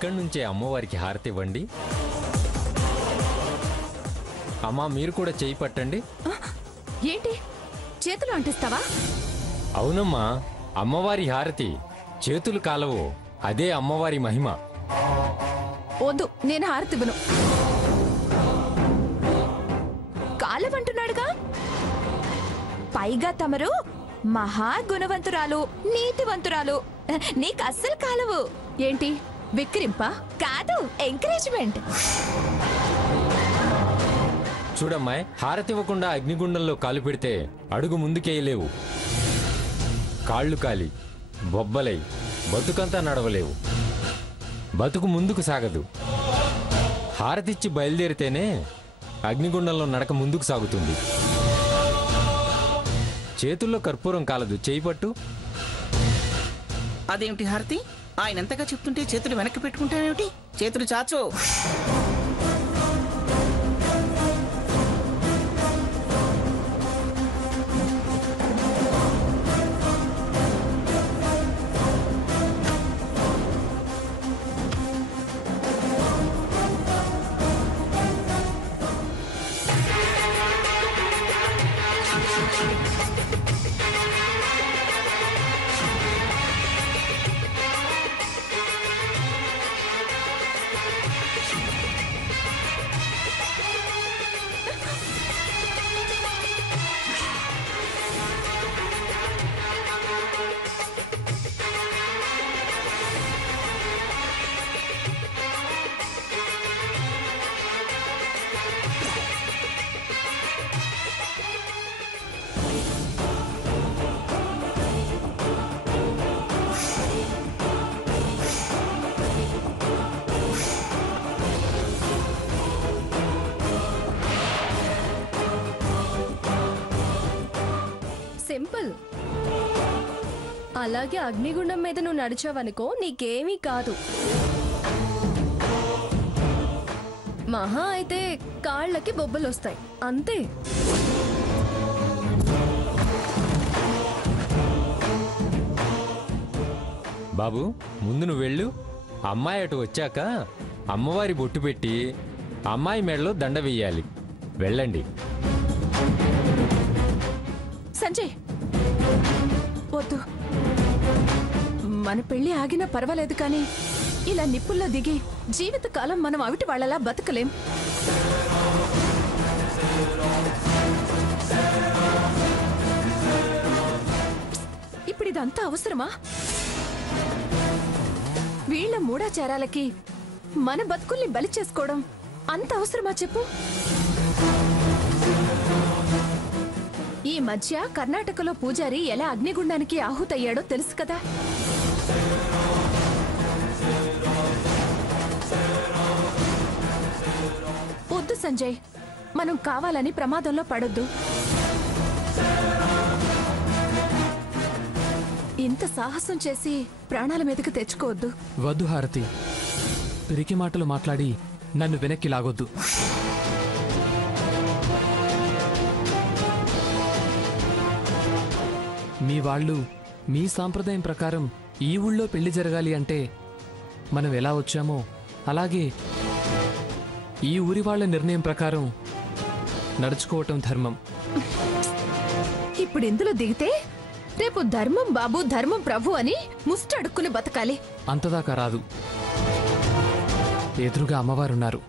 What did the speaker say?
ఇక్కడి నుంచే అమ్మవారికి హారతి ఇవ్వండి. అమ్మా, మీరు కూడా చేయి పట్టండి. ఏంటి, చేతులు అంటిస్తావా? అవునమ్మా, అమ్మవారి హారతి చేతులు కాలవు. అదే అమ్మవారి మహిమ. వద్దు, నేను హారతి ఇవ్వను. కాలవంటున్నాడుగా. పైగా తమరు మహా గుణవంతురాలు, నీతివంతురాలు. నీకు అస్సలు కాలవు. ఏంటి, విక్రింప కాదు, ఎంకరేజ్మెంట్. చూడమ్మాయి, హారతి ఇవ్వకుండా అగ్నిగుండంలో కాలు పెడితే అడుగు ముందుకేయలేవు. కాళ్ళు కాలి బొబ్బలై బతుకంతా నడవలేవు. బతుకు ముందుకు సాగదు. హారతిచ్చి బయలుదేరితేనే అగ్నిగుండంలో నడక ముందుకు సాగుతుంది. చేతుల్లో కర్పూరం కాలదు, చేయి పట్టు. అదేమిటి హారతి, ఆయన ఎంతగా చెప్తుంటే చేతులు వెనక్కి పెట్టుకుంటానేమిటి? చేతులు చాచు. సింపుల్. అలాగే అగ్నిగుండం మీద నువ్వు నడిచావనుకో, నీకేమీ కాదు. మహా అయితే కాళ్ళకి బొబ్బలు వస్తాయి, అంతే. బాబు, ముందు నువ్వు వెళ్ళు. అమ్మాయి అటు వచ్చాక అమ్మవారి బొట్టు పెట్టి అమ్మాయి మెడలో దండ వెయ్యాలి. వెళ్ళండి. సంజయ్, వద్దు. మన పెళ్లి ఆగినా పర్వాలేదు, కానీ ఇలా నిప్పుల్లో దిగి జీవితకాలం మనం అవిటి వాళ్ళలా బతకలేం. ఇప్పుడు ఇదంతా అవసరమా? వీళ్ళ మూఢాచారాలకి మన బతుకుల్ని బలి చేసుకోవడం అంత అవసరమా చెప్పు? ఈ మధ్య కర్ణాటకలో పూజారి ఎలా అగ్నిగుండానికి ఆహుతయ్యాడో తెలుసు కదా. వద్దు సంజయ్, మనం కావాలని ప్రమాదంలో పడొద్దు. ఇంత సాహసం చేసి ప్రాణాల మీదకి తెచ్చుకోవద్దు. వద్దు హారతి, పిరికి మాటలు మాట్లాడి నన్ను వెనక్కి లాగొద్దు. మీ వాళ్ళు మీ సాంప్రదాయం ప్రకారం ఈ ఊళ్ళో పెళ్లి జరగాలి అంటే మనం ఎలా వచ్చామో అలాగే ఈ ఊరి వాళ్ళ నిర్ణయం ప్రకారం నడుచుకోవటం ధర్మం. ఇప్పుడు ఇందులో దిగితే రేపు ధర్మం బాబు, ధర్మం ప్రభు అని ముష్టి అడుక్కుని బతకాలి. అంతదాకా రాదు. ఎదురుగా అమ్మవారున్నారు.